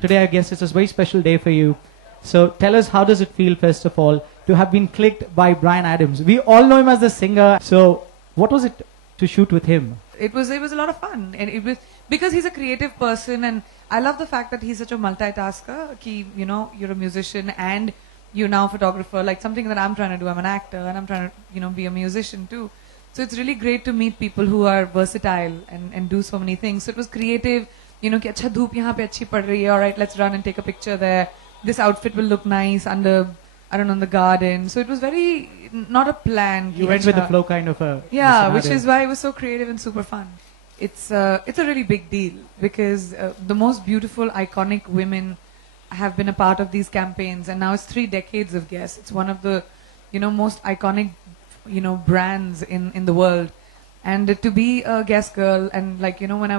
today I guess it's a very special day for you. So tell us, how does it feel, first of all, to have been clicked by Bryan Adams? We all know him as the singer. So what was it to shoot with him? It was a lot of fun, and it was because he's a creative person, and I love the fact that he's such a multitasker. You know, you're a musician and you're now a photographer, like something that I'm trying to do. I'm an actor and I'm trying to, be a musician too. So it's really great to meet people who are versatile and do so many things. So it was creative, कि अच्छा धूप यहाँ पे अच्छी पड़ रही है, all right, let's run and take a picture there. This outfit will look nice under, I don't know, in the garden. So it was very, not a plan. You went with the flow kind of a... Yeah, which is why it was so creative and super fun. It's a really big deal because the most beautiful, iconic women have been a part of these campaigns, and now it's 3 decades of Guess. It's one of the, most iconic, brands in the world. And to be a Guess girl, and like, when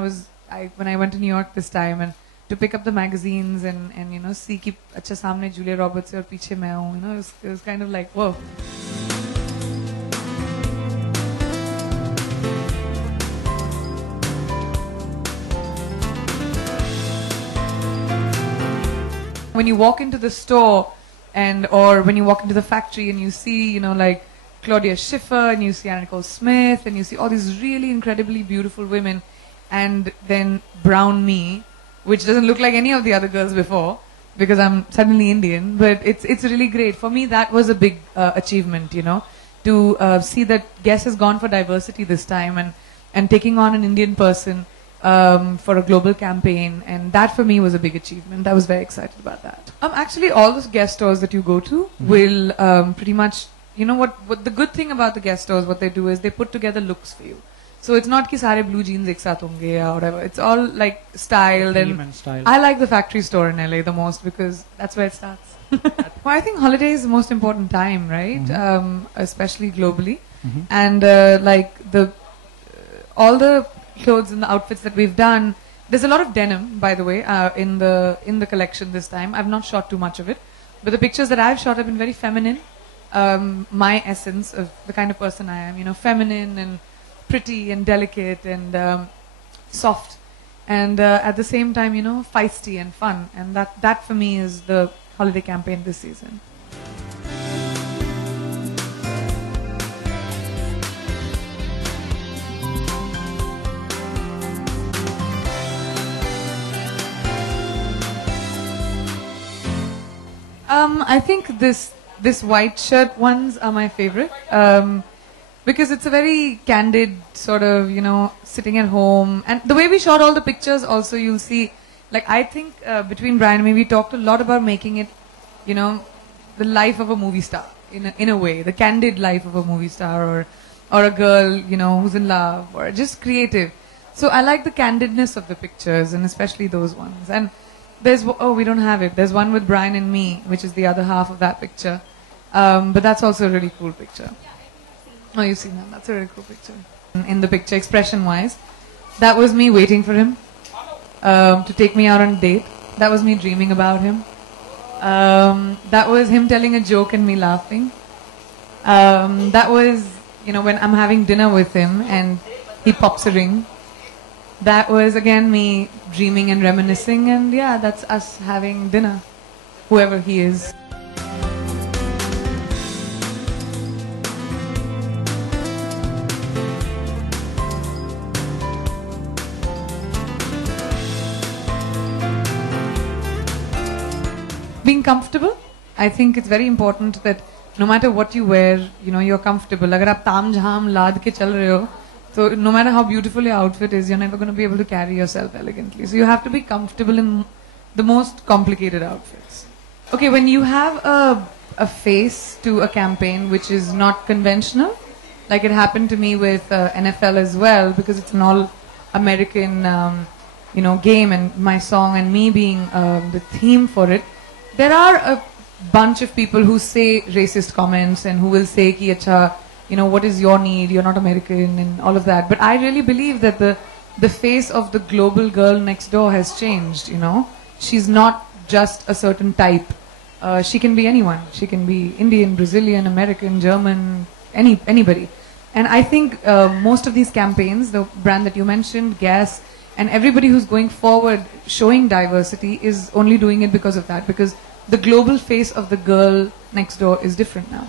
I went to New York this time, and to pick up the magazines and see कि अच्छा सामने Julia Roberts है और पीछे मैं हूँ, it was kind of like whoa. When you walk into the store or when you walk into the factory and you see like Claudia Schiffer and you see Anna Nicole Smith and you see all these really incredibly beautiful women, and then brown me, which doesn't look like any of the other girls before because I'm suddenly Indian, but it's really great. For me, that was a big achievement, to see that Guess has gone for diversity this time and taking on an Indian person for a global campaign, and that for me was a big achievement. I was very excited about that. Actually, all those Guess stores that you go to will pretty much, what the good thing about the Guess stores, what they do is they put together looks for you. So it's not कि सारे blue jeans एक साथ होंगे or whatever. It's all like styled, and style. I like the factory store in LA the most because that's where it starts. Well, I think holiday is the most important time, right? Especially globally, and like all the clothes and the outfits that we've done. There's a lot of denim, by the way, in the collection this time. I've not shot too much of it, but the pictures that I've shot have been very feminine. My essence of the kind of person I am, feminine and pretty and delicate and soft, and at the same time, feisty and fun. And that for me is the holiday campaign this season. I think this white shirt ones are my favorite. Because it's a very candid sort of, sitting at home. And the way we shot all the pictures also, you'll see, like, I think between Bryan and me, we talked a lot about making it, the life of a movie star, in a way, the candid life of a movie star, or a girl, who's in love, or just creative. So I like the candidness of the pictures, and especially those ones. And there's, we don't have it. There's one with Bryan and me, which is the other half of that picture. But that's also a really cool picture. Oh, you've seen that. That's a really cool picture. In the picture, expression-wise, that was me waiting for him to take me out on a date. That was me dreaming about him. That was him telling a joke and me laughing. That was, when I'm having dinner with him and he pops a ring. That was, again, me dreaming and reminiscing. And yeah, that's us having dinner, whoever he is. Being comfortable, I think it's very important that no matter what you wear, you're comfortable. अगर आप ताम झाम लाद के चल रहे हो, so no matter how beautiful your outfit is, you're never going to be able to carry yourself elegantly. So you have to be comfortable in the most complicated outfits. Okay, when you have a face to a campaign which is not conventional, like it happened to me with NFL as well, because it's an all-American, game, and my song and me being the theme for it. There are a bunch of people who say racist comments and who will say ki acha, what is your need, you're not American, and all of that. But I really believe that the face of the global girl next door has changed, She's not just a certain type. She can be anyone. She can be Indian, Brazilian, American, German, anybody. And I think most of these campaigns, the brand that you mentioned, Guess, and everybody who's going forward showing diversity is only doing it because of that, because the global face of the girl next door is different now.